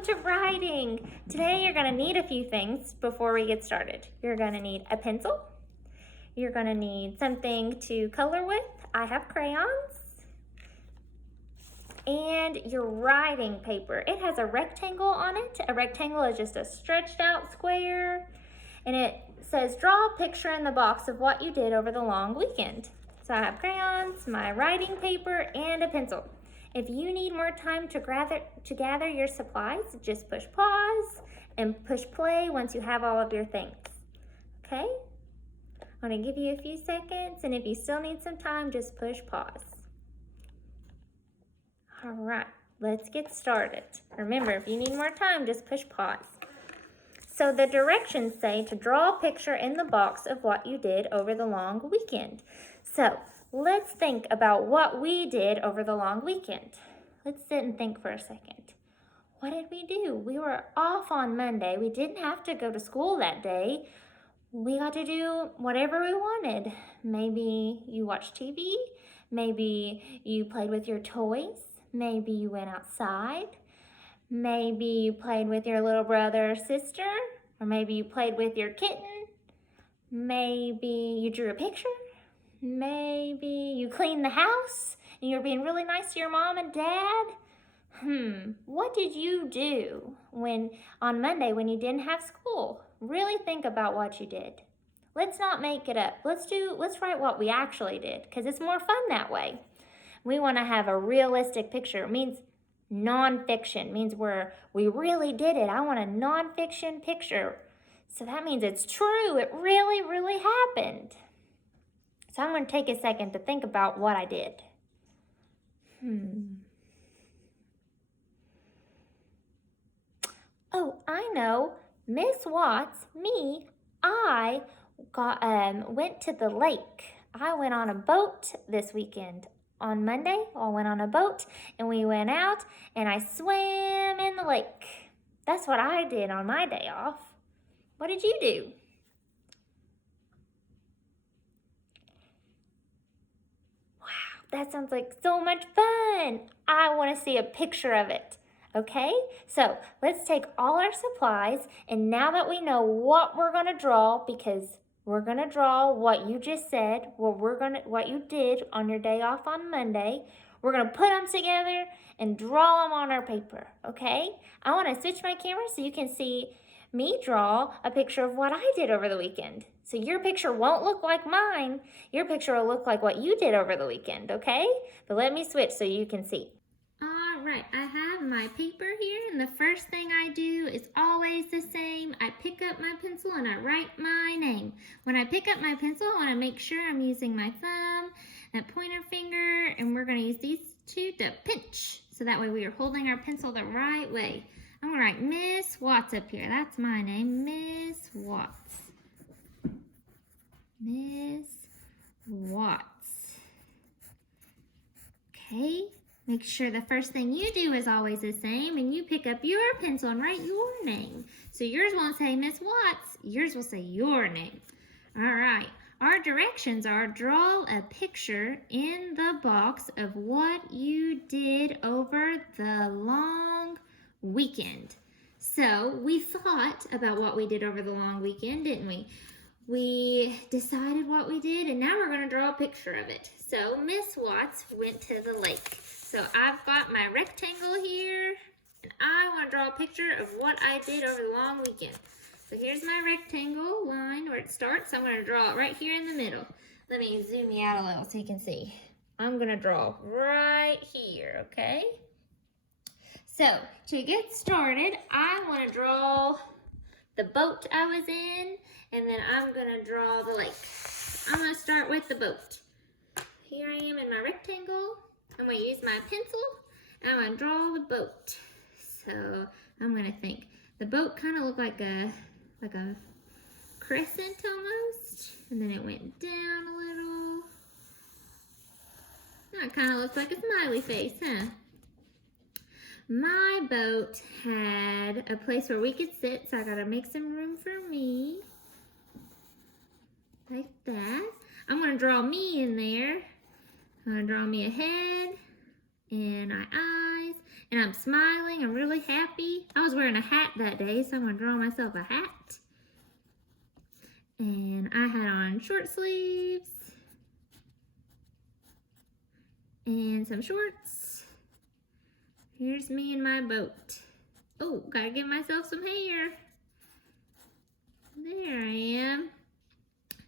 Welcome to writing. Today you're going to need a few things before we get started. You're going to need a pencil. You're going to need something to color with. I have crayons. And your writing paper. It has a rectangle on it. A rectangle is just a stretched out square. And it says, draw a picture in the box of what you did over the long weekend. So I have crayons, my writing paper, and a pencil. If you need more time to gather your supplies, just push pause and push play once you have all of your things. Okay? I'm going to give you a few seconds, and if you still need some time, just push pause. All right, let's get started. Remember, if you need more time, just push pause. So the directions say to draw a picture in the box of what you did over the long weekend. So let's think about what we did over the long weekend. Let's sit and think for a second. What did we do? We were off on Monday. We didn't have to go to school that day. We got to do whatever we wanted. Maybe you watched TV. Maybe you played with your toys. Maybe you went outside. Maybe you played with your little brother or sister. Or maybe you played with your kitten. Maybe you drew a picture. Maybe you cleaned the house and you're being really nice to your mom and dad. What did you do on Monday when you didn't have school? Really think about what you did. Let's not make it up. Let's write what we actually did, because it's more fun that way. We want to have a realistic picture. It means nonfiction. It means we really did it. I want a nonfiction picture. So that means it's true. It really, really happened. So I'm going to take a second to think about what I did. Oh, I know. Miss Watts, I went to the lake. I went on a boat this weekend. On Monday, I went on a boat and we went out and I swam in the lake. That's what I did on my day off. What did you do? Wow, that sounds like so much fun. I want to see a picture of it. Okay, so let's take all our supplies, and now that we know what we're going to draw, because we're going to draw what you just said, what you did on your day off on Monday, we're going to put them together and draw them on our paper, okay? I want to switch my camera so you can see me draw a picture of what I did over the weekend. So your picture won't look like mine. Your picture will look like what you did over the weekend, okay? But let me switch so you can see. All right, I have my paper here, and the first thing I do is always the same. I pick up my pencil and I write my name. When I pick up my pencil, I want to make sure I'm using my thumb, that pointer finger, and we're going to use these two to pinch. So that way we are holding our pencil the right way. I'm going to write Miss Watts up here. That's my name, Miss Watts. Miss Watts. Okay. Make sure the first thing you do is always the same, and you pick up your pencil and write your name. So yours won't say Miss Watts, yours will say your name. All right, our directions are draw a picture in the box of what you did over the long weekend. So we thought about what we did over the long weekend, didn't we? We decided what we did, and now we're going to draw a picture of it. So Miss Watts went to the lake. So I've got my rectangle here, and I want to draw a picture of what I did over the long weekend. So here's my rectangle line where it starts. I'm going to draw it right here in the middle. Let me zoom you out a little so you can see. I'm going to draw right here, okay? So to get started, I want to draw the boat I was in, and then I'm going to draw the lake. I'm going to start with the boat. Here I am in my rectangle. I'm going to use my pencil, and I'm going to draw the boat. So I'm going to think. The boat kind of looked like a crescent almost, and then it went down a little. That kind of looks like a smiley face, huh? My boat had a place where we could sit, so I got to make some room for me. Like that. I'm going to draw me in there. I'm going to draw me a head and my eyes And I'm smiling, I'm really happy. I was wearing a hat that day, so I'm gonna draw myself a hat. And I had on short sleeves and some shorts. Here's me and my boat. Oh, gotta give myself some hair. There I am.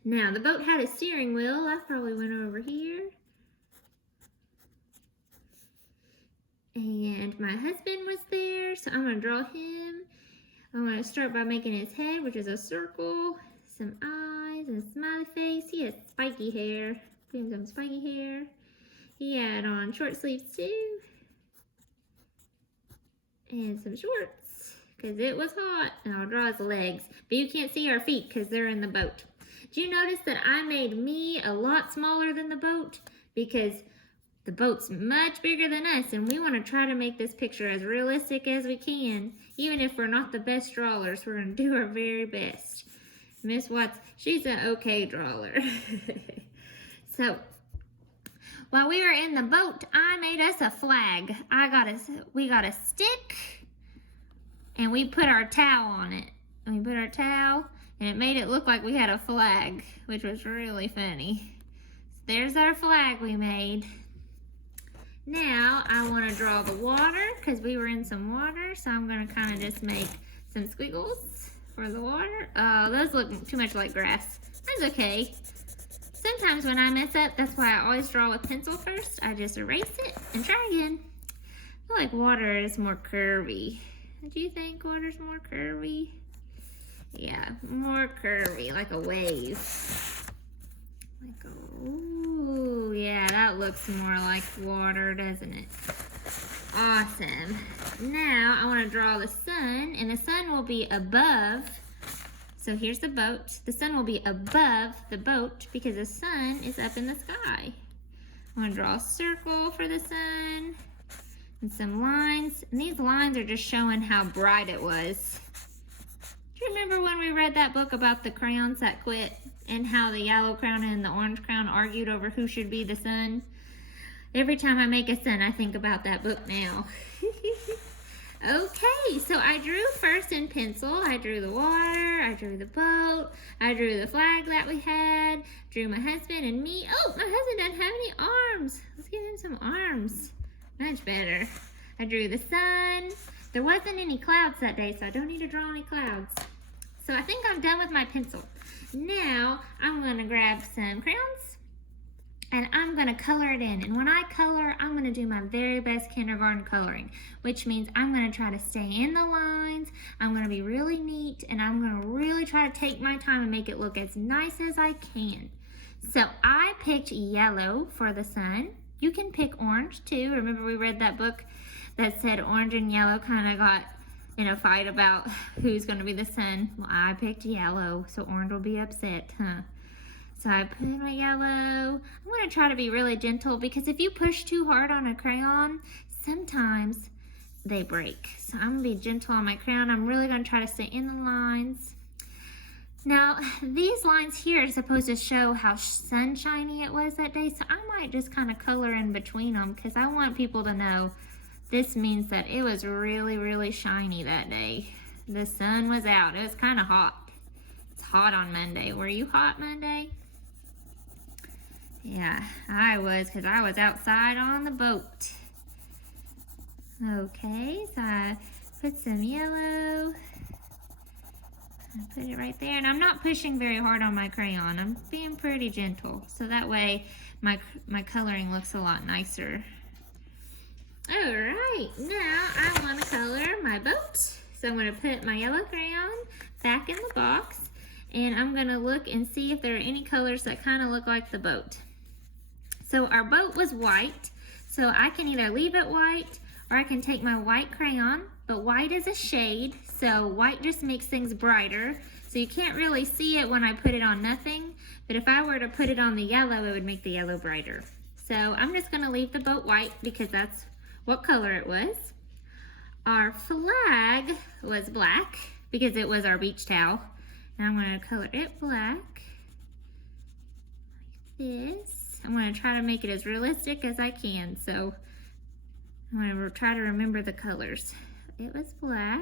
Now, the boat had a steering wheel. I probably went over here. And my husband was there, so I'm gonna draw him. I'm gonna start by making his head, which is a circle, some eyes, and a smiley face. He has spiky hair. Put him some spiky hair. He had on short sleeves too. And some shorts, because it was hot. And I'll draw his legs. But you can't see our feet because they're in the boat. Do you notice that I made me a lot smaller than the boat? Because the boat's much bigger than us, and we want to try to make this picture as realistic as we can. Even if we're not the best drawers, we're going to do our very best. Miss Watts, she's an okay drawer. So, while we were in the boat, I made us a flag. We got a stick, and we put our towel on it. And we put our towel, and it made it look like we had a flag, which was really funny. So there's our flag we made. Now, I want to draw the water, because we were in some water, so I'm going to kind of just make some squiggles for the water. Oh, those look too much like grass. That's okay. Sometimes when I mess up, that's why I always draw with pencil first. I just erase it and try again. I feel like water is more curvy. Do you think water's more curvy? Yeah, more curvy, like a wave. Like a, ooh, yeah, that looks more like water, doesn't it? Awesome. Now, I want to draw the sun, and the sun will be above. So here's the boat. The sun will be above the boat because the sun is up in the sky. I'm going to draw a circle for the sun and some lines. And these lines are just showing how bright it was. Do you remember when we read that book about the crayons that quit and how the yellow crayon and the orange crayon argued over who should be the sun? Every time I make a sun, I think about that book now. Okay, so I drew first in pencil. I drew the water, I drew the boat, I drew the flag that we had, drew my husband and me. Oh, my husband doesn't have any arms. Let's give him some arms. Much better. I drew the sun. There wasn't any clouds that day, so I don't need to draw any clouds. So I think I'm done with my pencil. Now, I'm gonna grab some crayons and I'm gonna color it in. And when I color, I'm gonna do my very best kindergarten coloring, which means I'm gonna try to stay in the lines, I'm gonna be really neat, and I'm gonna really try to take my time and make it look as nice as I can. So I picked yellow for the sun. You can pick orange too. Remember we read that book that said orange and yellow kind of got in a fight about who's gonna be the sun. Well, I picked yellow, so orange will be upset, huh? So I put my yellow. I'm going to try to be really gentle because if you push too hard on a crayon, sometimes they break. So I'm going to be gentle on my crayon. I'm really going to try to stay in the lines. Now, these lines here are supposed to show how sunshiny it was that day. So I might just kind of color in between them because I want people to know this means that it was really, really shiny that day. The sun was out. It was kind of hot. It's hot on Monday. Were you hot Monday? Yeah, I was, because I was outside on the boat. Okay, so I put some yellow. I put it right there, and I'm not pushing very hard on my crayon. I'm being pretty gentle, so that way my coloring looks a lot nicer. All right, now I want to color my boat. So I'm going to put my yellow crayon back in the box, and I'm going to look and see if there are any colors that kind of look like the boat. So our boat was white, so I can either leave it white or I can take my white crayon, but white is a shade, so white just makes things brighter. So you can't really see it when I put it on nothing, but if I were to put it on the yellow, it would make the yellow brighter. So I'm just gonna leave the boat white because that's what color it was. Our flag was black because it was our beach towel. And I'm gonna color it black, like this. I'm going to try to make it as realistic as I can. So I'm gonna try to remember the colors. It was black.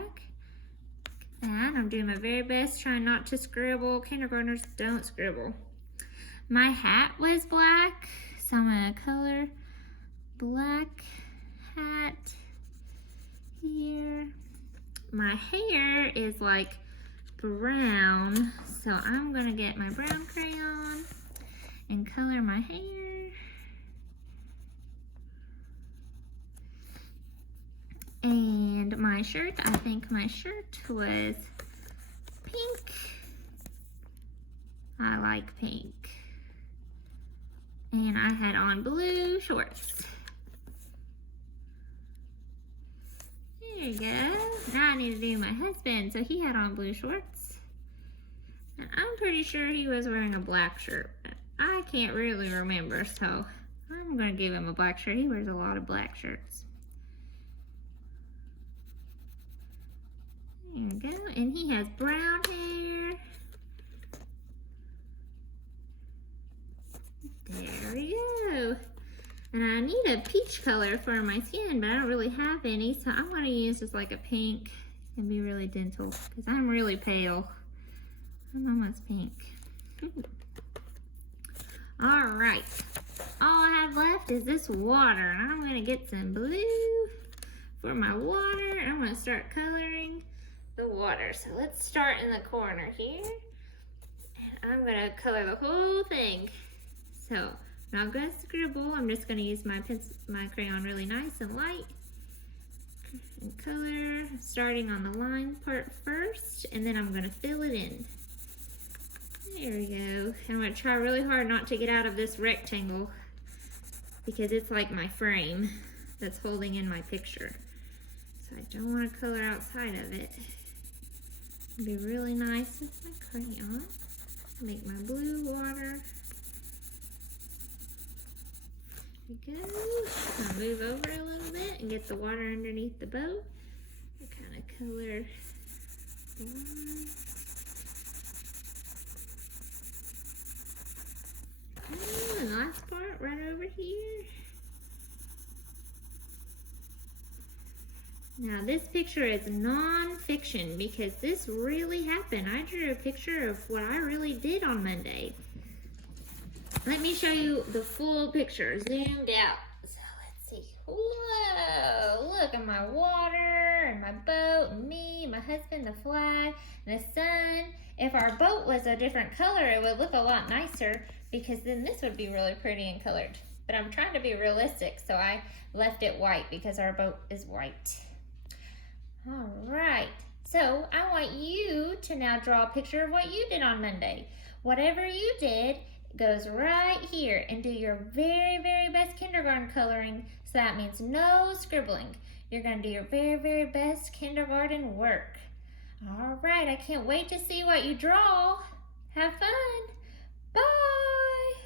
Look at that. I'm doing my very best trying not to scribble. Kindergartners don't scribble. My hat was black, so I'm gonna color black hat here. My hair is like brown, so I'm gonna get my brown crayon and color my hair. And my shirt, I think my shirt was pink. I like pink. And I had on blue shorts. There you go. Now I need to do my husband. So he had on blue shorts. And I'm pretty sure he was wearing a black shirt. I can't really remember, so I'm gonna give him a black shirt. He wears a lot of black shirts. There you go. And he has brown hair. There we go. And I need a peach color for my skin, but I don't really have any, so I'm going to use just like a pink and be really gentle because I'm really pale. I'm almost pink. All right. All I have left is this water. And I'm going to get some blue for my water. I'm going to start coloring the water. So let's start in the corner here. And I'm going to color the whole thing. So I'm not going to scribble. I'm just going to use my crayon really nice and light. And color, starting on the line part first, and then I'm going to fill it in. There we go. I'm going to try really hard not to get out of this rectangle because it's like my frame that's holding in my picture. So I don't want to color outside of it. Be really nice with my crayon. Make my blue water. There we go. I'll move over a little bit and get the water underneath the boat. I kind of color the line. And the last part right over here. Now this picture is non-fiction because this really happened. I drew a picture of what I really did on Monday. Let me show you the full picture, zoomed out. So let's see. Whoa, look at my water and my boat and me, my husband, the flag, and the sun. If our boat was a different color, it would look a lot nicer because then this would be really pretty and colored. But I'm trying to be realistic, so I left it white because our boat is white. All right, so I want you to now draw a picture of what you did on Monday. Whatever you did goes right here, and do your very, very best kindergarten coloring. So that means no scribbling. You're gonna do your very, very best kindergarten work. All right, I can't wait to see what you draw. Have fun. Bye.